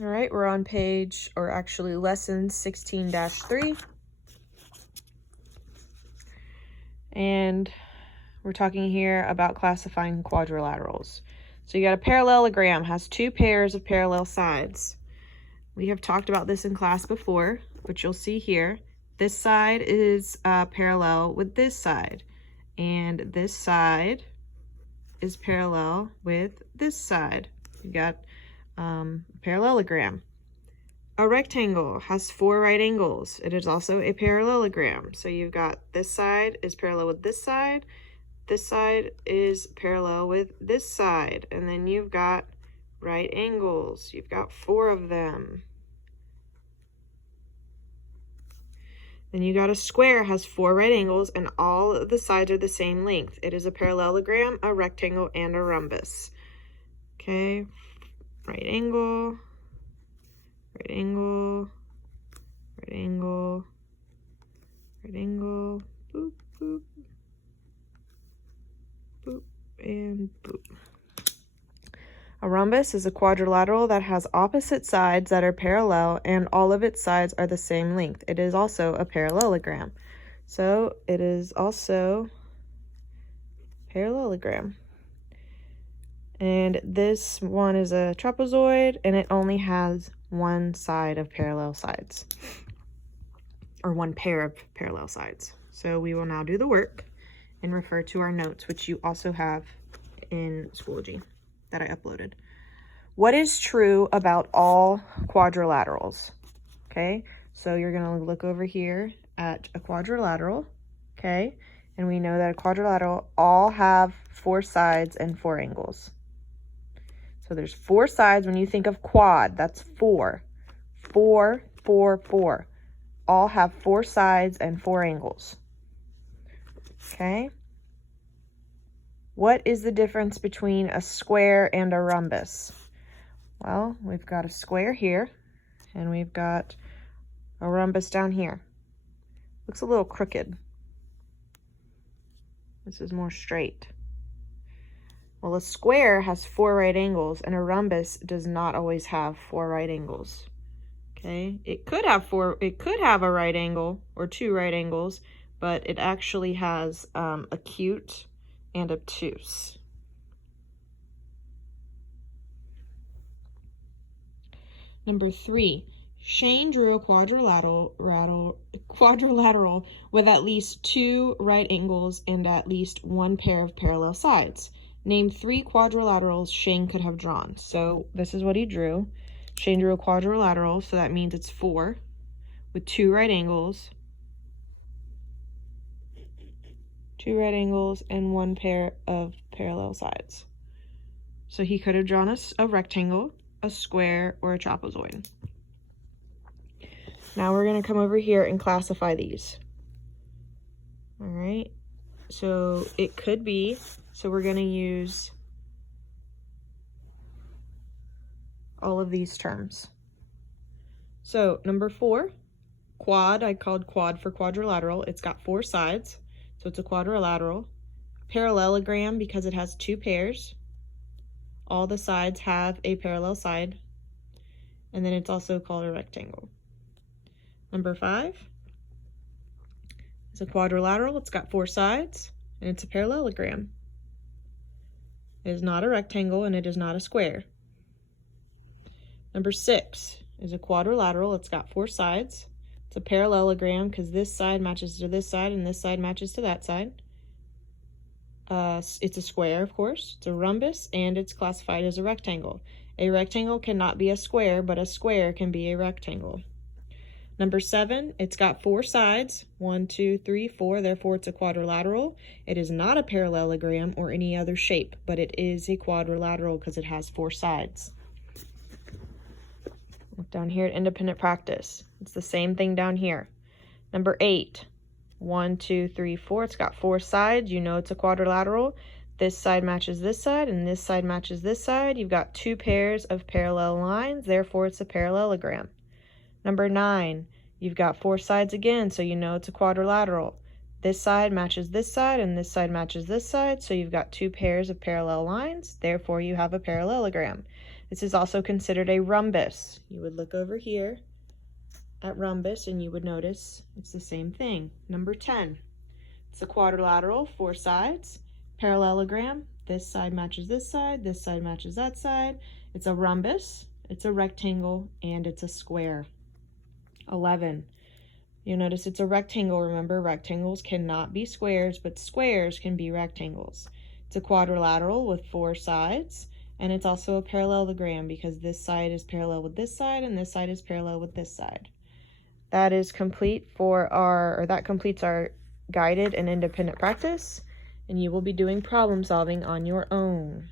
All right, we're on page, or actually lesson 16-3. And we're talking here about classifying quadrilaterals. So you got a parallelogram, has two pairs of parallel sides. We have talked about this in class before, which you'll see here. This side is parallel with this side, and this side is parallel with this side. You got parallelogram. A rectangle has four right angles. It is also a parallelogram. So you've got this side is parallel with this side is parallel with this side, and then you've got right angles. You've got four of them. Then you got a square, has four right angles, and all of the sides are the same length. It is a parallelogram, a rectangle, and a rhombus. Okay, right angle, right angle, right angle, right angle, boop, boop, boop, and boop. A rhombus is a quadrilateral that has opposite sides that are parallel and all of its sides are the same length. It is also a parallelogram. So it is also parallelogram. And this one is a trapezoid, and it only has one side of parallel sides, or one pair of parallel sides. So we will now do the work and refer to our notes, which you also have in Schoology that I uploaded. What is true about all quadrilaterals? Okay, so you're going to look over here at a quadrilateral, okay, and we know that a quadrilateral all have four sides and four angles. So there's four sides. When you think of quad, that's four. Four, four, four. All have four sides and four angles. Okay. What is the difference between a square and a rhombus? Well, we've got a square here, and we've got a rhombus down here. Looks a little crooked. This is more straight. Well, a square has four right angles, and a rhombus does not always have four right angles. Okay, it could have a right angle or two right angles, but it actually has acute and obtuse. Number 3, Shane drew a quadrilateral with at least two right angles and at least one pair of parallel sides. Name 3 quadrilaterals Shane could have drawn. So this is what he drew. Shane drew a quadrilateral, so that means it's 4 with two right angles, and one pair of parallel sides. So he could have drawn a rectangle, a square, or a trapezoid. Now we're going to come over here and classify these. All right, so it could be, so we're going to use all of these terms. So number 4, quad, I called quad for quadrilateral. It's got 4 sides, so it's a quadrilateral. Parallelogram, because it has 2 pairs. All the sides have a parallel side, and then it's also called a rectangle. Number 5 is a quadrilateral. It's got 4 sides, and it's a parallelogram. It is not a rectangle, and it is not a square. Number 6 is a quadrilateral. It's got 4 sides. It's a parallelogram because this side matches to this side, and this side matches to that side. It's a square, of course. It's a rhombus, and it's classified as a rectangle. A rectangle cannot be a square, but a square can be a rectangle. Number 7, it's got 4 sides, 1, 2, 3, 4, therefore it's a quadrilateral. It is not a parallelogram or any other shape, but it is a quadrilateral because it has 4 sides. Look down here at independent practice. It's the same thing down here. Number 8, 1, 2, 3, 4, it's got 4 sides. You know it's a quadrilateral. This side matches this side, and this side matches this side. You've got 2 pairs of parallel lines, therefore it's a parallelogram. Number 9, you've got 4 sides again, so you know it's a quadrilateral. This side matches this side, and this side matches this side, so you've got 2 pairs of parallel lines, therefore you have a parallelogram. This is also considered a rhombus. You would look over here at rhombus and you would notice it's the same thing. Number 10. It's a quadrilateral, 4 sides, parallelogram. This side matches this side matches that side. It's a rhombus, it's a rectangle, and it's a square. 11. You'll notice it's a rectangle. Remember, rectangles cannot be squares, but squares can be rectangles. It's a quadrilateral with 4 sides, and it's also a parallelogram because this side is parallel with this side and this side is parallel with this side. That is complete for that completes our guided and independent practice, and you will be doing problem solving on your own.